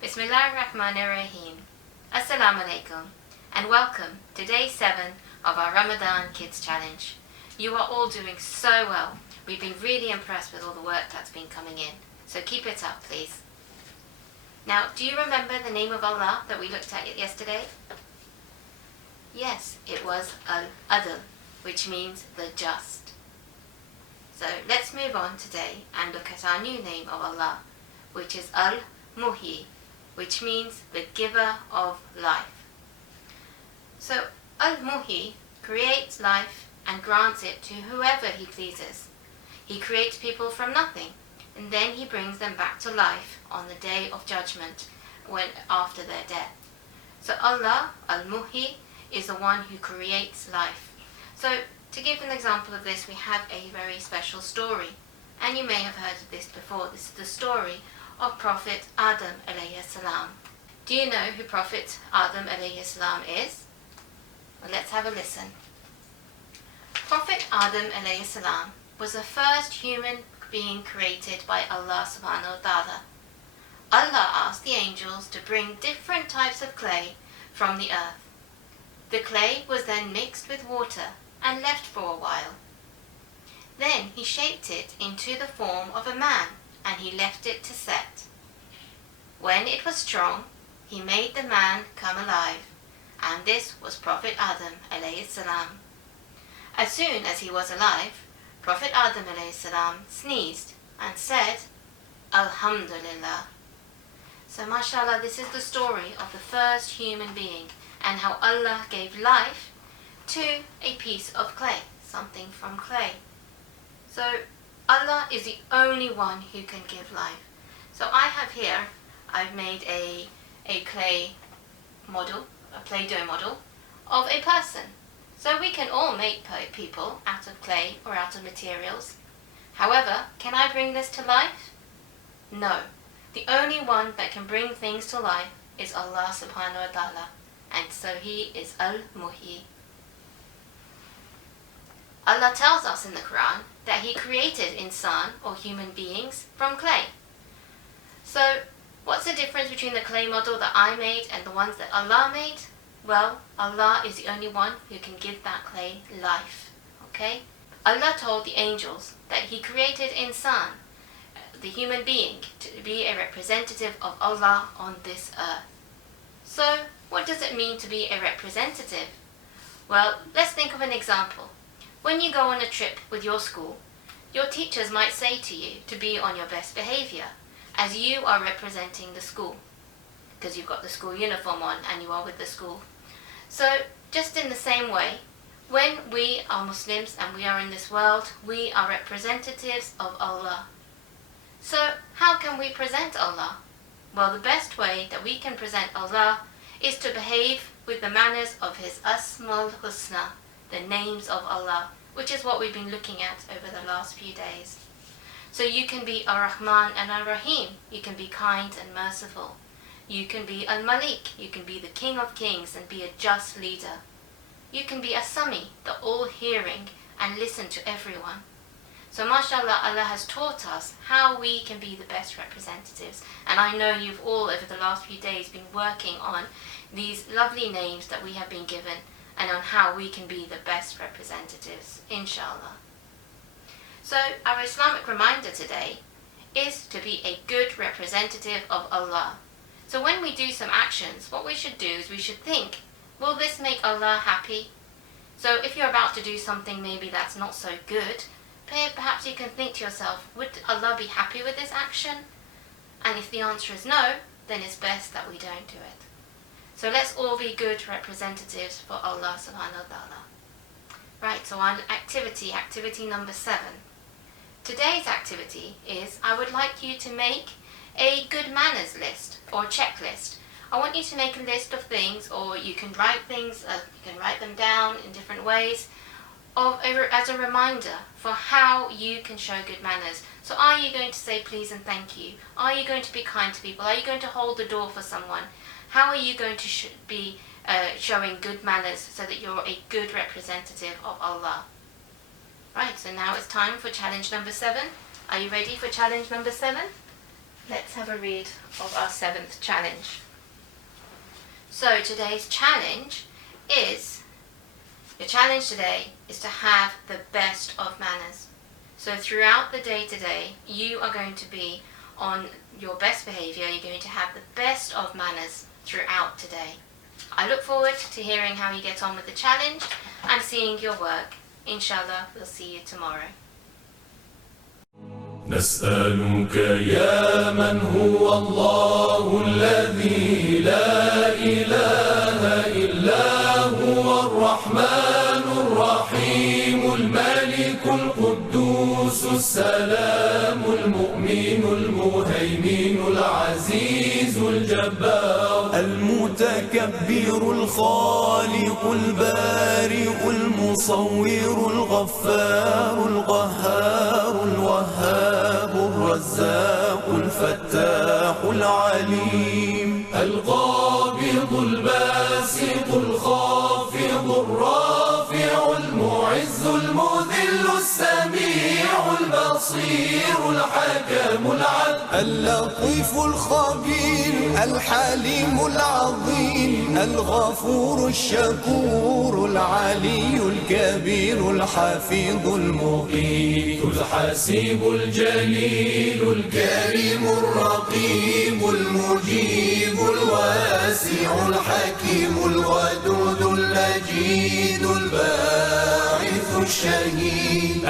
Bismillahirrahmanirrahim. Assalamu alaikum and welcome to day 7 of our Ramadan Kids Challenge. You are all doing so well. We've been really impressed with all the work that's been coming in. So keep it up, please. Now, do you remember the name of Allah that we looked at yesterday? Yes, it was Al-Adl, which means the just. So let's move on today and look at our new name of Allah, which is Al-Muhyi, which means the giver of life. So Al-Muhyi creates life and grants it to whoever he pleases. He creates people from nothing, and then he brings them back to life on the day of judgment, after their death. So Allah, Al-Muhyi, is the one who creates life. So to give an example of this, we have a very special story, and you may have heard of this before. This is the story of Prophet Adam alayhi salam. Do you know who Prophet Adam alayhi salam is? Well, let's have a listen. Prophet Adam alayhi salam was the first human being created by Allah subhanahu wa ta'ala. Allah asked the angels to bring different types of clay from the earth. The clay was then mixed with water and left for a while. Then he shaped it into the form of a man and he left it to set. When it was strong, he made the man come alive, and this was Prophet Adam alayhi salam. As soon as he was alive, Prophet Adam alayhi salam sneezed and said, Alhamdulillah. So mashallah, this is the story of the first human being and how Allah gave life to a piece of clay, something from clay. So Allah is the only one who can give life. So I've made a clay model, a Play-Doh model of a person. So we can all make people out of clay or out of materials. However, can I bring this to life? No. The only one that can bring things to life is Allah subhanahu wa ta'ala. And so he is Al-Muhyi. Allah tells us in the Quran that he created insan, or human beings, from clay. So what's the difference between the clay model that I made and the ones that Allah made? Well, Allah is the only one who can give that clay life. Okay? Allah told the angels that he created insan, the human being, to be a representative of Allah on this earth. So what does it mean to be a representative? Well, let's think of an example. When you go on a trip with your school, your teachers might say to you to be on your best behavior, as you are representing the school, because you've got the school uniform on and you are with the school. So just in the same way, when we are Muslims and we are in this world, we are representatives of Allah. So how can we present Allah? Well, the best way that we can present Allah is to behave with the manners of his Asmaul Husna, the names of Allah, which is what we've been looking at over the last few days. So you can be Ar-Rahman and Ar-Rahim. You can be kind and merciful. You can be Al-Malik. You can be the King of Kings and be a just leader. You can be As-Sami, the all-hearing, and listen to everyone. So mashallah, Allah has taught us how we can be the best representatives. And I know you've all over the last few days been working on these lovely names that we have been given and on how we can be the best representatives, inshallah. So our Islamic reminder today is to be a good representative of Allah. So when we do some actions, what we should do is we should think, will this make Allah happy? So if you're about to do something maybe that's not so good, perhaps you can think to yourself, would Allah be happy with this action? And if the answer is no, then it's best that we don't do it. So let's all be good representatives for Allah subhanahu wa ta'ala. Right, so on activity number 7. Today's activity is, I would like you to make a good manners list or checklist. I want you to make a list of things, or you can write things, you can write them down in different ways, as a reminder for how you can show good manners. So are you going to say please and thank you? Are you going to be kind to people? Are you going to hold the door for someone? How are you going to be showing good manners so that you're a good representative of Allah? Right, so now it's time for challenge number 7. Are you ready for challenge number 7? let's have a read of our 7th challenge. So today's challenge is, your challenge today is to have the best of manners. So throughout the day today, you are going to be on your best behavior. You're going to have the best of manners throughout today. I look forward to hearing how you get on with the challenge and seeing your work. Inshallah, we'll see you tomorrow. نسألك يا من هو الله الذي لا إله إلا هو الرحمن الرحيم الملك القدوس السلام المؤمن المهيمن العزيز الجبار المتكبر الخالق البارئ المصور الغفار القهار الوهاب الرزاق الفتاح العليم القابض الباسط الخافض الرافع المعز المذل السميع البصير الحكم العدل اللطيف الخبير الحليم العظيم الغفور الشكور العلي الكبير الحفيظ المقيت الحسيب الجليل الكريم الرقيب المجيب الواسع الحكيم الودود المجيد الباعث الشهيد